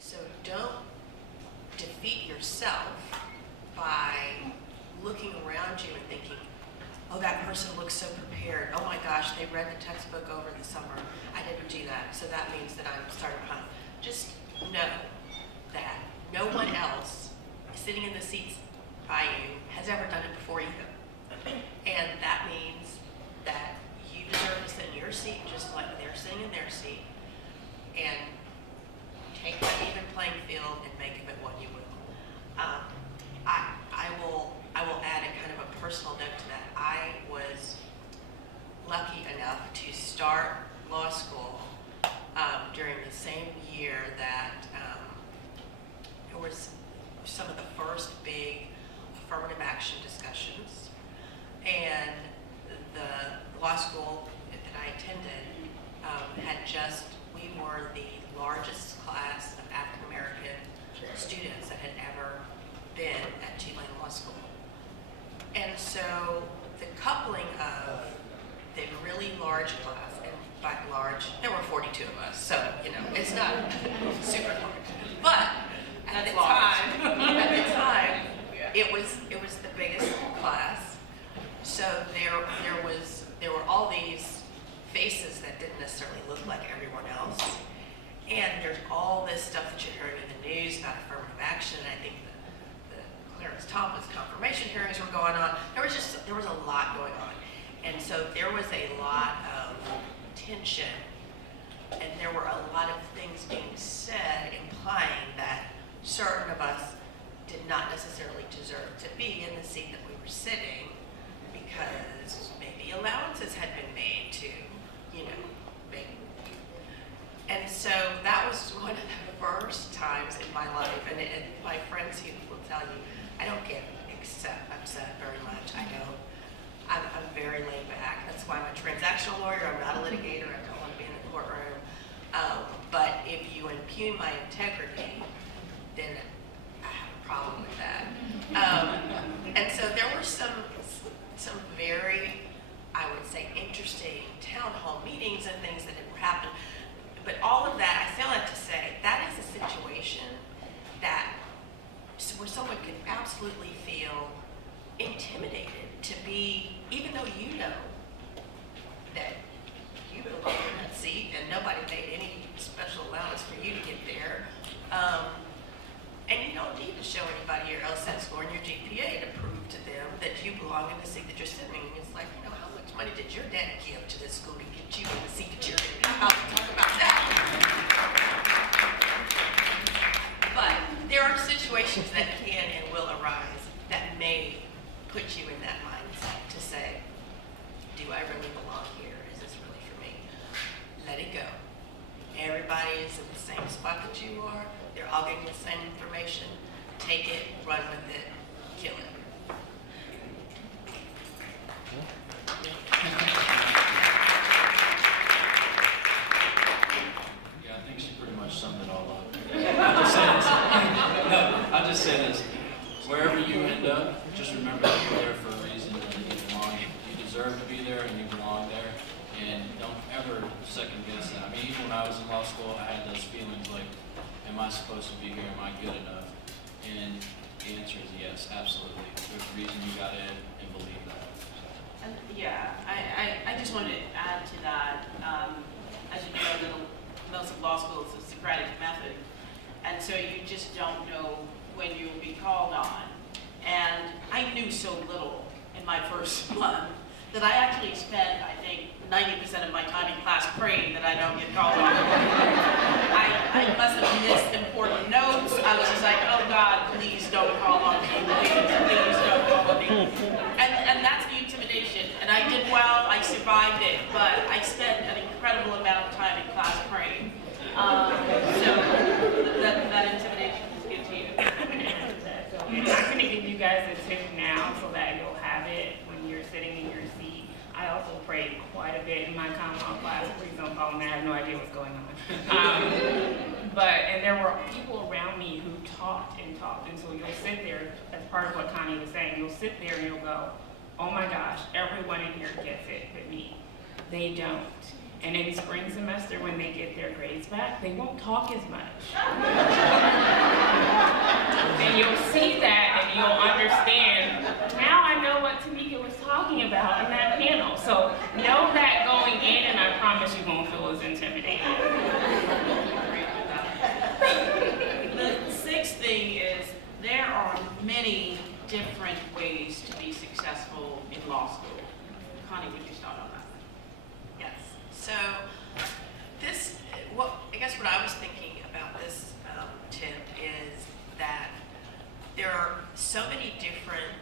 So don't defeat yourself by looking around you and thinking, oh, that person looks so prepared. Oh my gosh, they read the textbook over the summer. I didn't do that, so that means that I'm starting behind. Just know that no one else sitting in the seats by you has ever done it before you. And that means that you deserve to sit in your seat just like they're sitting in their seat. And take that even playing field and make of it what you will. I will add a kind of a personal note to that. I was lucky enough to start law school during the same year that there was some of the first big affirmative action discussions, and the law school that I attended we were the largest class of African American students that had ever been at Tulane Law School. And so the coupling of the really large class, and by large, there were 42 of us, so it's not super large. But at the time, it was the biggest class. So there were all these faces that didn't necessarily look like everyone else. And there's all this stuff that you're hearing in the news about affirmative action. I think the Clarence Thomas confirmation hearings were going on. There was a lot going on. And so there was a lot of tension, and there were a lot of things being said implying that certain of us did not necessarily deserve to be in the seat that we were sitting because maybe allowances had been made to, maybe. And so that was one of the first times in my life, and my friends who will tell you, I don't get upset very much. I'm very laid back. That's why I'm a transactional lawyer. I'm not a litigator. I don't want to be in the courtroom. But if you impugn my integrity, then I have a problem with that. And so there were some very, I would say, interesting town hall meetings and things that had happened. But all of that, I feel like to say, that is a situation where someone could absolutely feel intimidated to be, even though you know that you belong in that seat and nobody made any special allowance for you to get there. And you don't need to show anybody your LSAT score and your GPA to prove to them that you belong in the seat that you're sitting in. It's like, how much money did your dad give to this school to get you in the seat that you're in? I'll talk about that. But there are situations that can and will arise that may put you in that mindset to say, do I really belong here? Is this really for me? Let it go. Everybody is in the same spot that you are. They're all getting the same information. Take it, run with it, kill it. Yeah, I think she pretty much summed it all up. I'll just say this. Wherever you end up, just remember that you're there for a reason and you belong. You deserve to be there and you belong there. And don't ever second guess that. I mean, even when I was in law school, I had those feelings like, am I supposed to be here? Am I good enough? And the answer is yes, absolutely. There's a reason you got in and believe that. Yeah, I just wanted to add to that. As you know, most of law school is a Socratic method. And so you just don't know when you'll be called on. And I knew so little in my first month that I actually spent, I think, 90% of my time in class praying that I don't get called on. I must have missed important notes. I was just like, oh God, please don't call on me. Please don't call on me. And that's the intimidation. And I did well, I survived it, but I spent an incredible amount of time in class praying. So that intimidation is good to you. I'm going to give you guys a tip now so that you'll have it when you're sitting in your seat. I also prayed quite a bit in my common law class. Please don't follow me. I have no idea what's going on. And there were people around me who talked. And so you'll sit there, as part of what Connie was saying, you'll sit there and you'll go, oh my gosh, everyone in here gets it but me. They don't. And in spring semester, when they get their grades back, they won't talk as much. And you'll see that and you'll understand, now I know what Tamika was talking about in that panel. So know that going in, and I promise you won't feel as intimidated. The sixth thing is there are many different ways to be successful in law school. Connie, would you start on that? Yes. So this, I guess what I was thinking about this tip is that there are so many different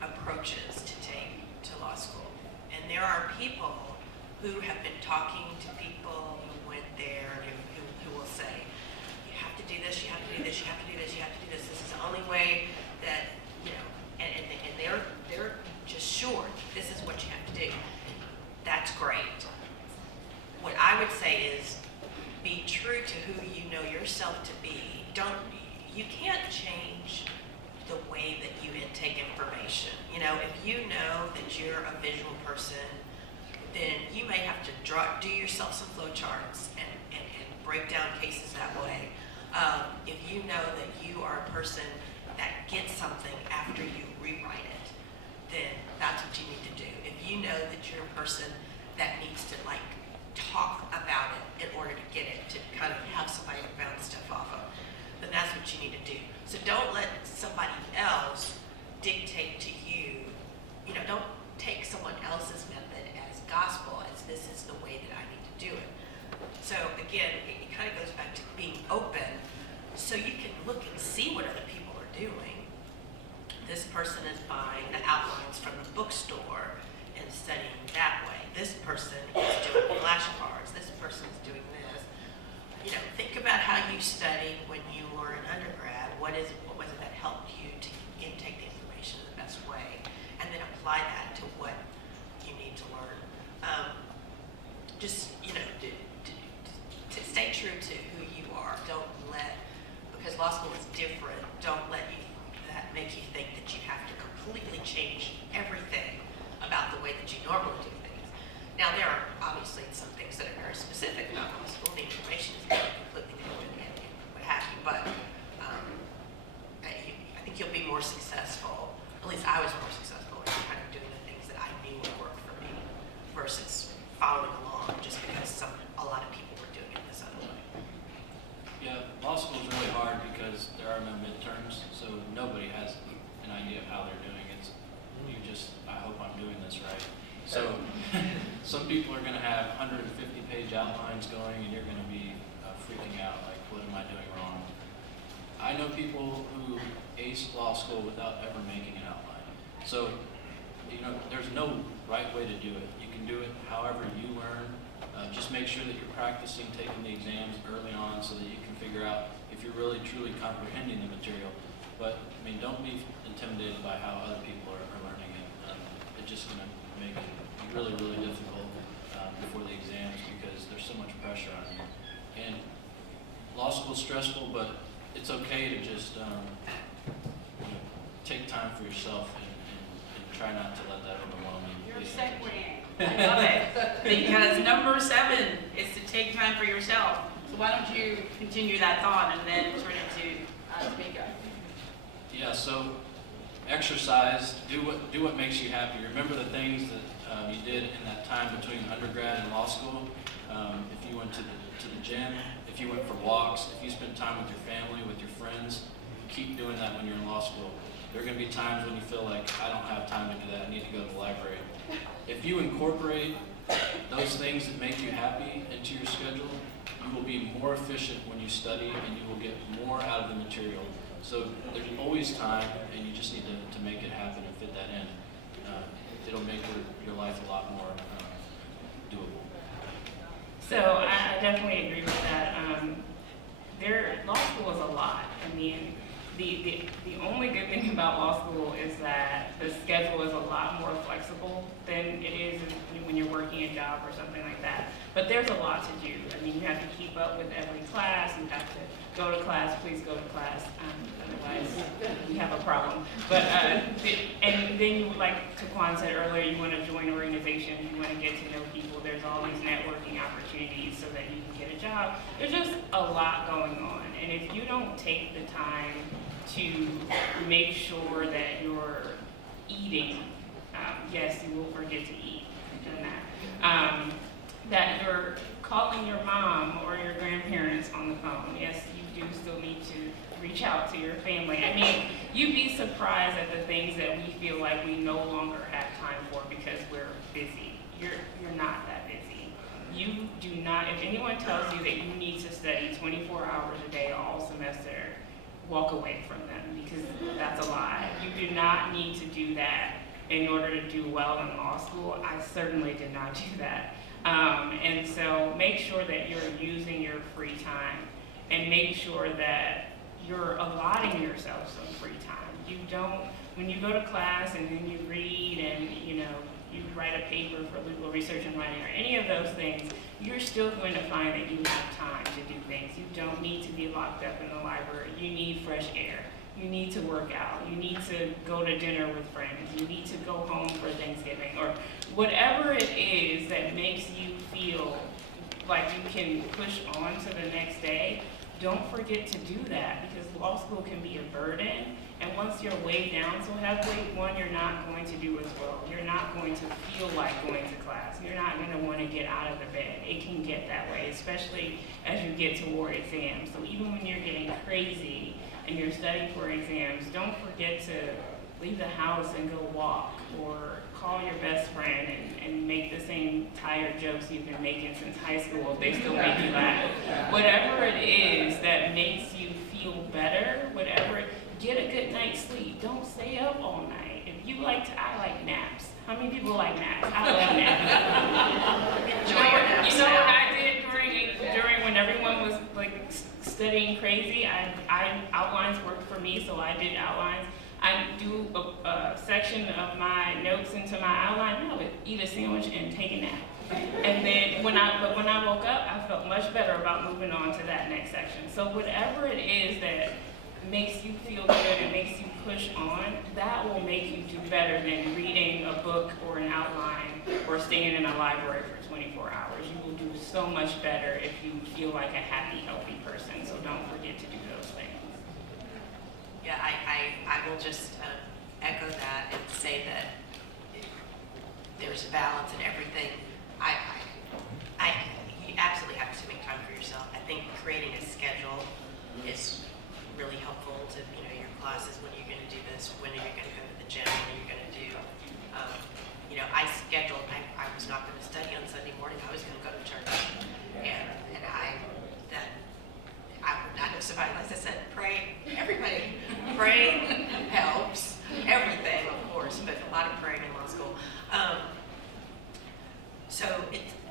approaches to take to law school. And there are people who have been talking to people who went there who will say, you have to do this, you have to do this, you have to do this, you have to do this. This is the only way that, and they're just sure this is what you have to do. That's great. What I would say is be true to who you know yourself to be. You can't change the way that you intake information. If you know that you're a visual person, then you may have to do yourself some flow charts and break down cases that way. If you know that you are a person that gets something after you rewrite it, then that's what you need to do. If you know that you're a person that needs to talk about it in order to get it, to kind of have somebody to bounce stuff off of, then that's what you need to do. So don't let somebody else dictate to you, don't take someone else's method as gospel, as this is the way that I need to do it. So again, it kind of goes back to being open so you can look and see what other people are doing. This person is buying the outlines from the bookstore and studying that way. This person is doing flashcards. This person is doing this. Think about how you studied when you were in undergrad. What was it that helped you to intake the information in the best way? And then apply that to what you need to learn. To stay true to who you are. Don't let, because law school is different, don't let that make you think that you have to completely change everything about the way that you normally do things. Now, there are obviously some things that are very specific about law school. The information is going to be completely new and what have you, but I think you'll be more successful, at least I was more successful in kind of doing the things that I knew would work for me versus following along just because a lot of people were doing it this other way. Yeah, law school is really hard because there are no midterms, so nobody has an idea of how they're doing it. I hope I'm doing this right. So some people are going to have 150-page outlines going, and you're going to be freaking out, like, what am I doing wrong? I know people who aced law school without ever making an outline. So, there's no right way to do it. You can do it however you learn. Just make sure that you're practicing taking the exams early on so that you can figure out if you're really truly comprehending the material. But, don't be intimidated by how other people are learning it. It's just going to make it really, really difficult before the exams because there's so much pressure on you. And law school is stressful, but it's okay to just take time for yourself and try not to let that overwhelm you. You're segueing. I love it. Because number 7 is to take time for yourself. So why don't you continue that thought and then turn it to Tamika? Yeah, so exercise, do what makes you happy. Remember the things that you did in that time between undergrad and law school. If you went to the gym, if you went for walks, if you spent time with your family, with your friends, keep doing that when you're in law school. There are going to be times when you feel like, I don't have time to do that, I need to go to the library. If you incorporate those things that make you happy into your schedule, you will be more efficient when you study and you will get more out of the material. So there's always time, and you just need to make it happen and fit that in. It'll make your life a lot more doable. So I definitely agree with that. Law school is a lot. I mean, the only good thing about law school is that the schedule is a lot more flexible than it is when you're working a job or something like that. But there's a lot to do. I mean, you have to keep up with every class. You have to go to class. Please go to class. Otherwise, we have a problem. But and then you, like Taquan said earlier, you want to join organizations. You want to get to know people. There's all these networking opportunities. opportunities so that you can get a job. There's just a lot going on. And if you don't take the time to make sure that you're eating, yes, you will forget to eat, I've done that, that you're calling your mom or your grandparents on the phone. Yes, you do still need to reach out to your family. I mean, you'd be surprised at the things that we feel like we no longer have time for because we're busy. You're not that busy. You do not, if anyone tells you that you need to study 24 hours a day all semester, walk away from them because that's a lie. You do not need to do that in order to do well in law school. I certainly did not do that. And so make sure that you're using your free time and make sure that you're allotting yourself some free time. You don't, when you go to class and then you read and, you know, you write a paper for legal research and writing or any of those things, you're still going to find that you have time to do things. You don't need to be locked up in the library. You need fresh air. You need to work out. You need to go to dinner with friends. You need to go home for Thanksgiving or whatever it is that makes you feel like you can push on to the next day. Don't forget to do that because law school can be a burden. And once you're weighed down so heavily, one, you're not going to do as well. You're not going to feel like going to class. You're not going to want to get out of the bed. It can get that way, especially as you get toward exams. So even when you're getting crazy and you're studying for exams, don't forget to leave the house and go walk or call your best friend and make the same tired jokes you've been making since high school. They still make you laugh. Whatever it is that makes you feel better, get a good night's sleep. Don't stay up all night. If you like to, I like naps. How many people like naps? I love naps. Enjoy your naps. You know what I did during when everyone was like studying crazy? I outlines worked for me, so I did outlines. I do a section of my notes into my outline. I would eat a sandwich and take a nap. And then when I woke up, I felt much better about moving on to that next section. So whatever it is that makes you feel good and makes you push on, that will make you do better than reading a book or an outline or staying in a library for 24 hours. You will do so much better if you feel like a happy, healthy person. So don't forget to do those things. Yeah, I will just echo that and say that there's a balance in everything. You absolutely have to make time for yourself. I think creating a schedule is really helpful to, you know, your classes, when you're going to do this, when are you going to go to the gym, when are you going to do, you know, I scheduled, I was not going to study on Sunday morning, I was going to go to church, and I would not know somebody, like I said, pray, everybody, praying helps, everything, of course, but a lot of praying in law school. So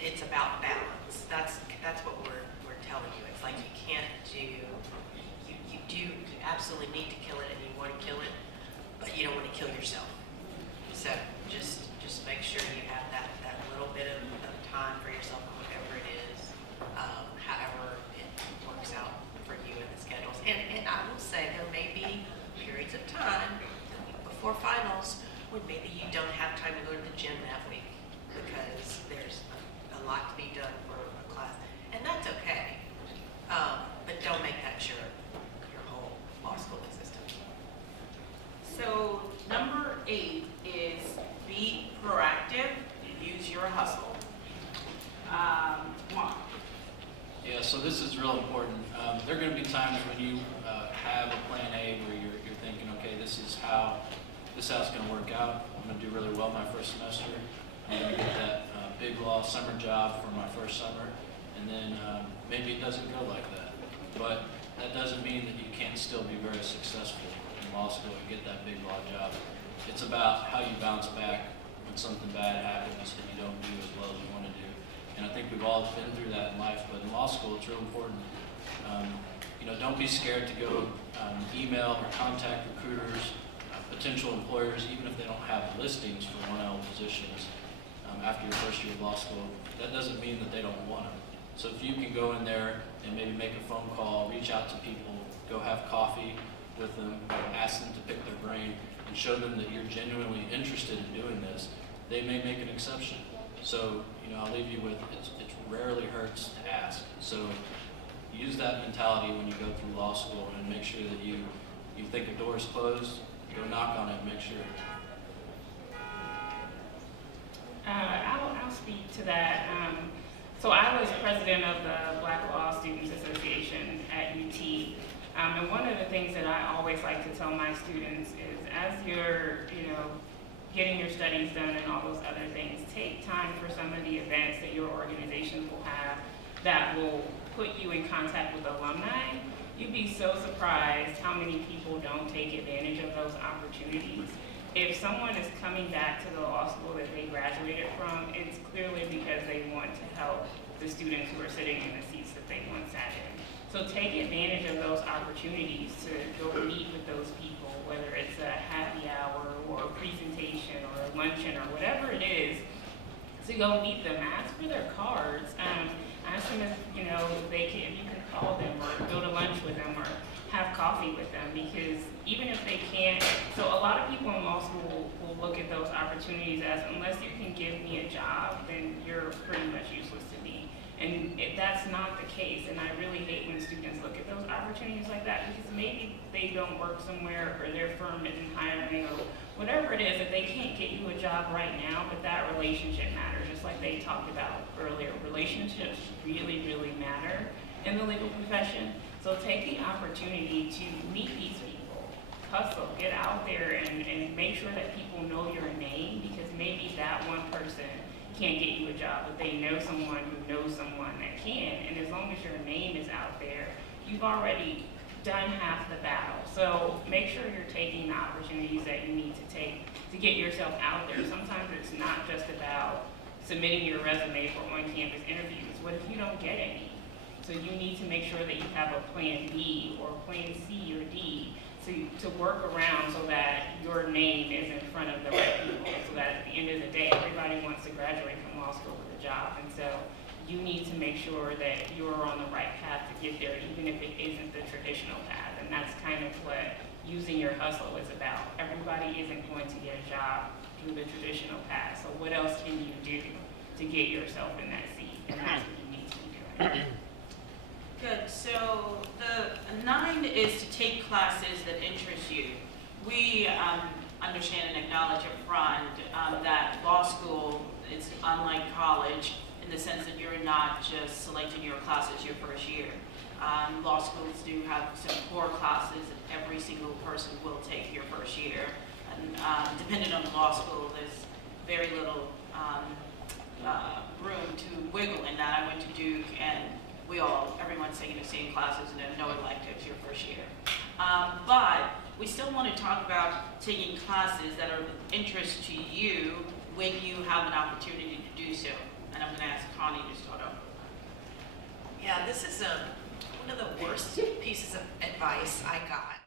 it's about balance. That's what we're telling you. It's like you can't do, you absolutely need to kill it and you want to kill it, but you don't want to kill yourself. So just make sure you have that little bit of time for yourself, whatever it is, however it works out for you in the schedules. And I will say there may be periods of time before finals when maybe you don't have time to go to the gym that week because there's a lot to be done for a class, and that's okay. But don't make that your whole law school existence. So number 8 is be proactive, use your hustle. Mark. Yeah, so this is real important. There are going to be times when you have a plan A where you're thinking, okay, this is how it's going to work out. I'm going to do really well my first semester. I'm going to get that big law summer job for my first summer, and then maybe it doesn't go like that. But that doesn't mean that you can't still be very successful in law school and get that big law job. It's about how you bounce back when something bad happens and you don't do as well as you want to do. And I think we've all been through that in life, but in law school it's real important. You know, don't be scared to go email or contact recruiters, potential employers, even if they don't have listings for 1L positions after your first year of law school. That doesn't mean that they don't want them. So if you can go in there and maybe make a phone call, reach out to people, go have coffee with them, ask them to pick their brain, and show them that you're genuinely interested in doing this, they may make an exception. So, I'll leave you with, it rarely hurts to ask. So use that mentality when you go through law school, and make sure that you think a door is closed, go knock on it and make sure. I'll speak to that. So I was president of the Black Law Students Association at UT. And one of the things that I always like to tell my students is, as you're, getting your studies done and all those other things, take time for some of the events that your organizations will have that will put you in contact with alumni. You'd be so surprised how many people don't take advantage of those opportunities. If someone is coming back to the law school that they graduated from, it's clearly because they want to help the students who are sitting in the seats that they once sat in. So take advantage of those opportunities to go meet with those people, whether it's a happy hour or a presentation or a luncheon or whatever it is, to go meet them. Ask for their cards. Ask them if you can call them or go to lunch with them or have coffee with them, because even if they can't, so a lot of people in law school will look at those opportunities as, unless you can give me a job, then you're pretty much useless to me. And that's not the case, and I really hate when students look at those opportunities like that, because maybe they don't work somewhere or their firm isn't hiring or whatever it is, that they can't get you a job right now, but that relationship matters, just like they talked about earlier. Relationships really, really matter in the legal profession. So take the opportunity to meet these people, hustle, get out there and make sure that people know your name, because maybe that one person can't get you a job, but they know someone who knows someone that can. And as long as your name is out there, you've already done half the battle. So make sure you're taking the opportunities that you need to take to get yourself out there. Sometimes it's not just about submitting your resume for on-campus interviews. What if you don't get any? So you need to make sure that you have a plan B or plan C or D to work around, so that your name is in front of the right people, so that at the end of the day, everybody wants to graduate from law school with a job. And so you need to make sure that you're on the right path to get there, even if it isn't the traditional path. And that's kind of what using your hustle is about. Everybody isn't going to get a job through the traditional path. So what else can you do to get yourself in that seat? And that's what you need to be doing. Good. So the 9 is to take classes that interest you. We understand and acknowledge up front that law school is unlike college in the sense that you're not just selecting your classes your first year. Law schools do have some core classes that every single person will take your first year. And depending on the law school, there's very little room to wiggle in that. I went to Duke, and everyone's taking the same classes and then no electives your first year. But we still want to talk about taking classes that are of interest to you when you have an opportunity to do so. And I'm going to ask Connie to start off. Yeah, this is one of the worst pieces of advice I got